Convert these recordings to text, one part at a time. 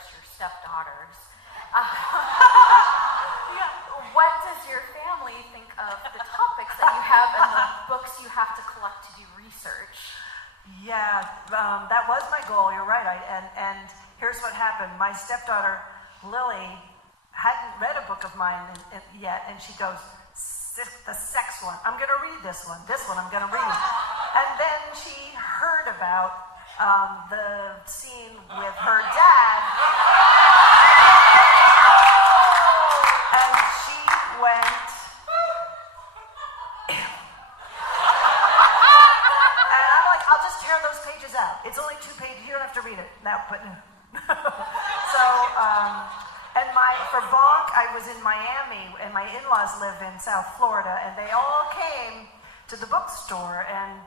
embarrass your stepdaughters. What does your family think of the topics that you have and the books you have to collect to do research? Yeah, that was my goal. You're right. And here's what happened. My stepdaughter, Lily, hadn't read a book of mine yet, and she goes, the sex one, I'm going to read this one I'm going to read. And then she heard about the scene with her dad, and she went, and I'm like, I'll just tear those pages out. It's only 2 pages, you don't have to read it. Now, but so, for Bonk, I was in Miami, and my in-laws live in South Florida, and they all came to the bookstore, and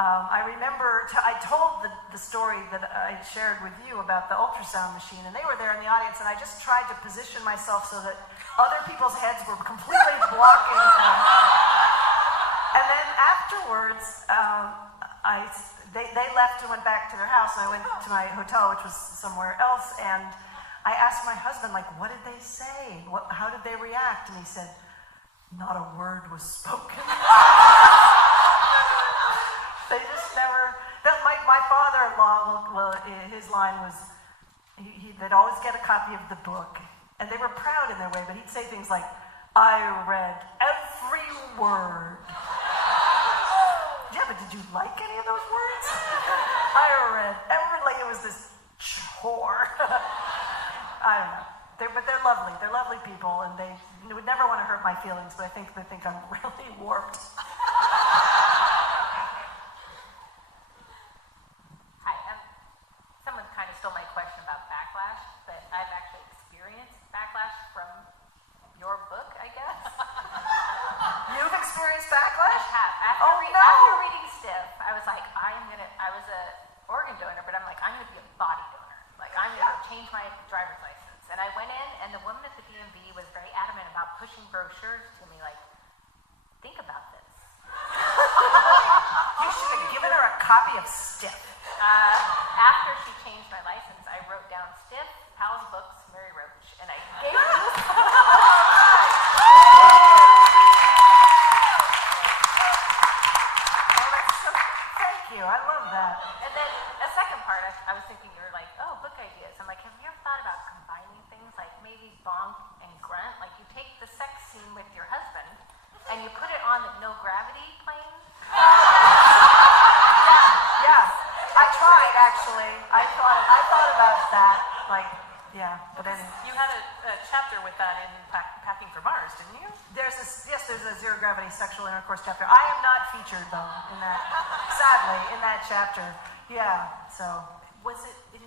I remember, I told the story that I shared with you about the ultrasound machine, and they were there in the audience, and I just tried to position myself so that other people's heads were completely blocking them. And then afterwards, they left and went back to their house, and I went to my hotel, which was somewhere else, and I asked my husband, like, what did they say? How did they react? And he said, not a word was spoken. They just never. My father-in-law, well, his line was, they'd always get a copy of the book, and they were proud in their way, but he'd say things like, I read every word. Yeah, but did you like any of those words? I read every, like it was this chore. I don't know. But they're lovely. They're lovely people, and they would never want to hurt my feelings, but I think they think I'm really warped. Hi. Someone kind of stole my question about backlash, but I've actually experienced backlash from your book, I guess. You've experienced backlash? I have. After reading Stiff, I was like, I was a organ donor, but I'm like, I'm going to be a body donor. Like, I'm going to change my driver's license. And I went in, and the woman at the DMV was very adamant about pushing brochures to me, like, think about this. You should have given her a copy of Stiff. After she changed my license, I wrote down Stiff, Hal's Books, Mary Roach, and I gave this. Thank you. I love that. And then the second part, I was thinking you were like, oh, book ideas. I'm like, have you ever thought about combining things like maybe Bonk and Grunt? Like you take the sex scene with your husband and you put it on the no gravity plane. Yeah. I tried actually. I thought about that. Like, yeah. But then you had a chapter with that in Packing for Mars, didn't you? There's a zero gravity sexual intercourse chapter. I am not featured though in that. Sadly, in that chapter. Yeah. So is